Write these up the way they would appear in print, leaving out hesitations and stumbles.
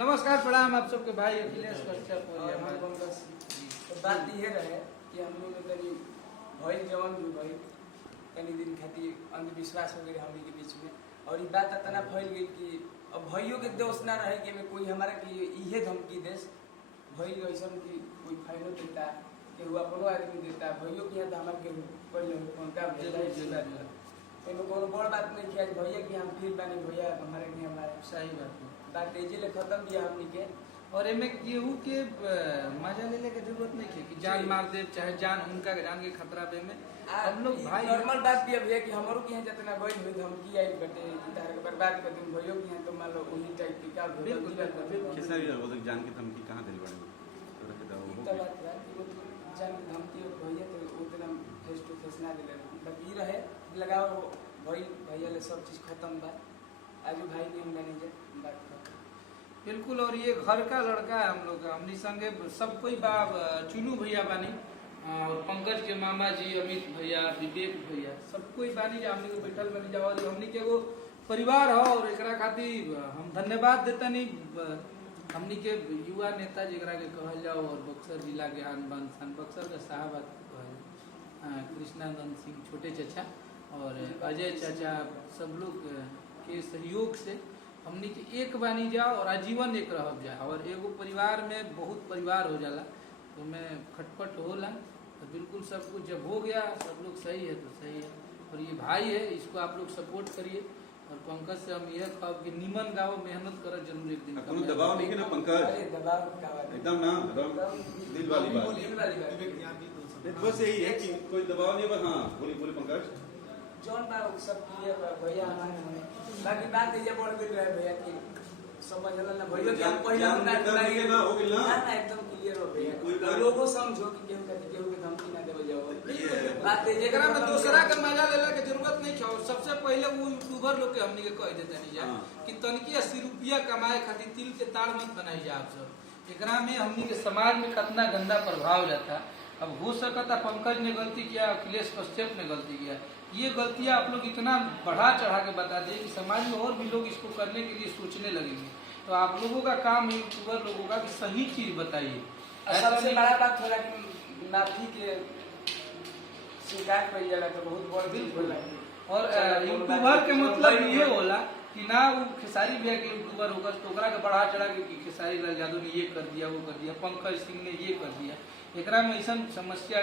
नमस्कार, प्रणाम आप सबके भाई अखिलेश कश्यप। तो बात ये रहे कि हम लोग तनी भई जवन भी भई तनी दिन खातिर अंधविश्वास वगैरह हमनी के बीच में, और ये बात इतना फैल गई कि अब भइयों के दोष ना रहे कि कोई हमारा कि इहे धमकी देश भई ऐसा कि कोई फाइनो देता केहू अपनो आदमी देता भइयों के यहाँ हमारे केहू पहले उनका भेजा कोनो बड़ बात नहीं किया भैया कि हम फिर बानी भैया हमारे नहीं हमारे सही बात तेजी ले खत्म दिया हमनी के। और एमे केहू के मजा लेने की जरूरत नहीं है कि जान मार दे चाहे जान उनका जान के खतरा बे में हम लोग भाई नॉर्मल बात भी है कि हमरो के यहाँ जितना गई हुई धमकी आई बटे तार के बर्बाद कर दूं भइयो के यहाँ तो मान लो वही टाइप की का बिल्कुल कैसा बोल जान की धमकी कहां दिल बड़े तो बात है कि वो जान की धमकी भैया तो उतना फेस टू फेस ना दिले बट ई रहे लगाओ भाई भैया ले सब चीज खत्म बा आज भाई ने मैनेजर बात खत्म बिल्कुल। और ये घर का लड़का है हम लोग का, हमनी संगे सब कोई चुनू भैया बानी और पंकज के मामा जी अमित भैया विवेक भैया सब कोई बानी जा हमनी को बैठल बनी जा और हमनी के एगो परिवार हो और एकरा खातिर हम धन्यवाद देतनी हमनी के युवा नेता जेकरा के कहल जाओ और बक्सर जिला के आन बान शान बक्सर के साहब कृष्णानंद सिंह छोटे चाचा और अजय चाचा सब लोग के सहयोग से हमनी के एक बानी जाओ और आजीवन एक रह जाए और एगो परिवार में बहुत परिवार हो जाला तो मैं खटपट होला तो बिल्कुल सब कुछ जब हो गया सब लोग सही है तो सही है। और ये भाई है इसको आप लोग सपोर्ट करिए और पंकज से हम यह कहो कि निमन गाओ मेहनत करो जरूर एक दिन कोनो दबाव नहीं है ना पंकज अरे दबाव का बात एकदम ना दिल वाली बात बस यही है कि कोई दबाव नहीं बस। हाँ बोली पंकज जौन बा सब क्लियर भैया हमारे बाकी बात ये बढ़ गई रहे भैया की समझला ना भैया कि हम पहले ना हो गेल ना एकदम क्लियर हो भैया लोगों समझो कि केहू के धमकी ना देवे जाओ बात एकरा में दूसरा के मजा लेला के जरूरत नहीं है। और सबसे पहले वो यूट्यूबर लोग के हमनी के कह देते नहीं जा कि तनकी 80 रुपया कमाए खातिर तिल के ताड़ मत बनाई जा आप सब। एकरा में हमनी के समाज में कितना गंदा प्रभाव जाता। अब हो सकता पंकज ने गलती किया अखिलेश कश्यप ने गलती किया, ये गलतियां आप लोग इतना बढ़ा चढ़ा के बता दें कि समाज में और भी लोग इसको करने के लिए सोचने लगेंगे। तो आप लोगों का काम है यूट्यूबर लोगों का कि सही चीज बताइए। सबसे बड़ा बात होला कि माफी के स्वीकार कर जाला तो बहुत बड़ चीज होला। और यूट्यूबर के मतलब ये होला कि ना वो खेसारी भैया के यूट्यूबर होकर तो ओकरा के बढ़ा चढ़ा के खेसारी लाल यादव ने ये कर दिया वो कर दिया पंकज सिंह ने ये कर दिया। एकरा में ऐसा समस्या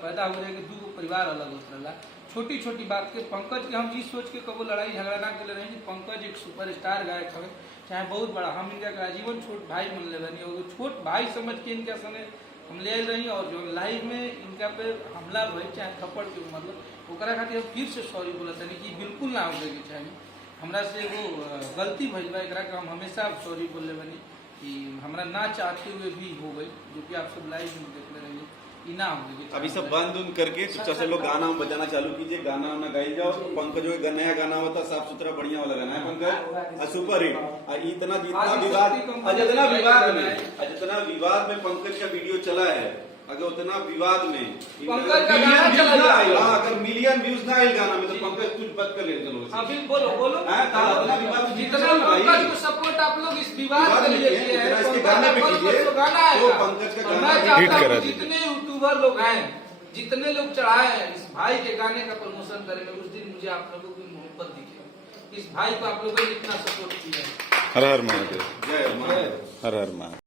पैदा हो रही है कि दो परिवार अलग होता रहा छोटी छोटी बात के। पंकज के हम इस सोच के कबो लड़ाई झगड़ा ना कर रहे हैं कि पंकज एक सुपरस्टार गायक है चाहे बहुत बड़ा हम इनका आजीवन छोट भाई मन ले बनी और छोट भाई समझ के इनके संगे हम ले रही और जो लाइव में इनका पे हमला भई चाहे थप्पड़ के मतलब ओकरा खातिर फिर से सॉरी बोला था कि बिल्कुल ना हो के चाहिए हमरा से वो गलती भइल बा। एकरा के हम हमेशा सॉरी बोले बनी कि हमरा ना चाहते हुए भी हो गई जो कि आप सब लाइव में देख ले रहे अभी सब बंद उन करके चुपचाप से लोग गाना बजाना चालू कीजिए, गाना वाना गाई जाओ। पंकज जो नया गाना होता साफ सुथरा बढ़िया वाला गाना है पंकज सुपर हिट। जितना विवाद में पंकज का वीडियो चला है अगर उतना विवाद में अगर मिलियन व्यूज ना आए गाना में तो पंकज कुछ बद कर लेते लोग बोलो जितना पंकज को सपोर्ट आप लोग इस विवाद के लिए किए हैं इसके गाने पे कीजिए तो पंकज का गाना जितने यूट्यूबर लोग हैं जितने लोग चढ़ाए हैं इस भाई के गाने का प्रमोशन करेंगे उस दिन मुझे आप लोगों की मोहब्बत दिखेगा। इस भाई को आप लोगों ने इतना सपोर्ट किया। हर हर महादेव जय हर हर महादेव।